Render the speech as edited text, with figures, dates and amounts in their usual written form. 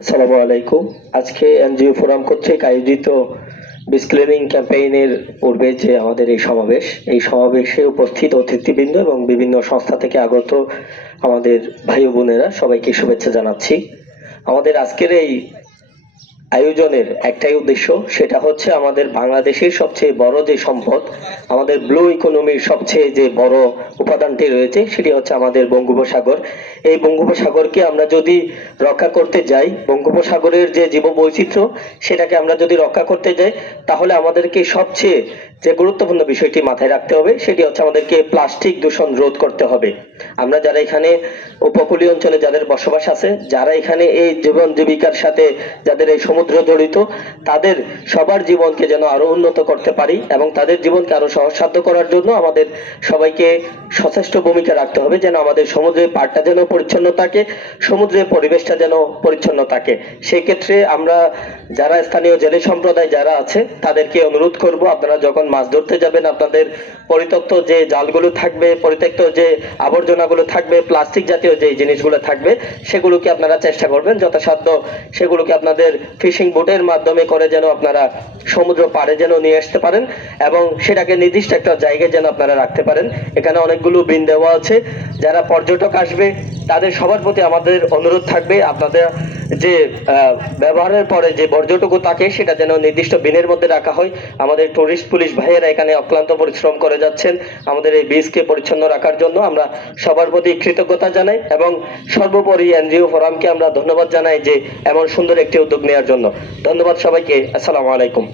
আসসালামু আলাইকুম। আজকে এনজিও ফোরাম কর্তৃক আয়োজিত বিচ ক্লিনিং ক্যাম্পেইনের পূর্বে যে আমাদের এই সমাবেশে উপস্থিত অতিথিবৃন্দ এবং বিভিন্ন সংস্থা থেকে আগত আমাদের ভাই ও বোনেরা সবাইকে শুভেচ্ছা জানাচ্ছি। আমাদের আজকের এই আয়োজনের একটাই উদ্দেশ্য, সেটা হচ্ছে আমাদের বাংলাদেশের সবচেয়ে বড় যে সম্পদ, আমাদের ব্লু ইকোনমির সবচেয়ে যে বড় উপাদানটি রয়েছে সেটি হচ্ছে আমাদের বঙ্গোপসাগর। এই বঙ্গোপসাগরকে আমরা যদি রক্ষা করতে যাই, বঙ্গোপসাগরের যে জীববৈচিত্র্য সেটাকে আমরা যদি রক্ষা করতে যাই, তাহলে আমাদেরকে সবচেয়ে যে গুরুত্বপূর্ণ বিষয়টি মাথায় রাখতে হবে সেটি হচ্ছে আমাদেরকে প্লাস্টিক দূষণ রোধ করতে হবে। আমরা যারা এখানে উপকূলীয় অঞ্চলে যাদের বসবাস আছে, যারা এখানে এই জীবন জীবিকার সাথে যাদের এই সমুদ্র জড়িত, তাদের সবার জীবনকে যেন আরো উন্নত করতে পারি এবং তাদের জীবনকে আরো সহজসাধ্য করার জন্য আমাদের সবাইকে সচেষ্ট ভূমিকা রাখতে হবে, যেন আমাদের সমুদ্রের পাড়টা যেন পরিচ্ছন্ন থাকে, সমুদ্রের পরিবেশটা যেন পরিচ্ছন্ন থাকে। সেই ক্ষেত্রে আমরা যারা স্থানীয় জেলে সম্প্রদায় যারা আছে তাদেরকে অনুরোধ করব, আপনারা যখন মাছ ধরতে যাবেন আপনাদের পরিত্যক্ত যে জালগুলো থাকবে, পরিত্যক্ত যে আবর্জনাগুলো থাকবে, প্লাস্টিক জাতীয় যে জিনিসগুলো থাকবে, সেগুলোকে আপনারা চেষ্টা করবেন যথাসাধ্য সেগুলোকে আপনাদের ফিশিং বোটের মাধ্যমে করে যেন আপনারা সমুদ্র পাড়ে যেন নিয়ে আসতে পারেন এবং সেটাকে নির্দিষ্ট একটা জায়গায় যেন আপনারা রাখতে পারেন। এখানে অনেকগুলো বিন দেওয়া আছে, যারা পর্যটক আসবে তাদের সবার প্রতি আমাদের অনুরোধ থাকবে, আপনাদের যে ব্যবহারের পরে যে বর্জ্যটুকু থাকে সেটা যেন নির্দিষ্ট বিনের মধ্যে রাখা হয়। আমাদের টুরিস্ট পুলিশ ভাইয়েরা এখানে অক্লান্ত পরিশ্রম করে যাচ্ছেন আমাদের এই বীজকে পরিচ্ছন্ন রাখার জন্য। আমরা সবার প্রতি কৃতজ্ঞতা জানাই এবং সর্বোপরি এনজিও ফোরামকে আমরা ধন্যবাদ জানাই যে এমন সুন্দর একটি উদ্যোগ নেওয়ার জন্য। ধন্যবাদ সবাইকে। আসসালামু আলাইকুম।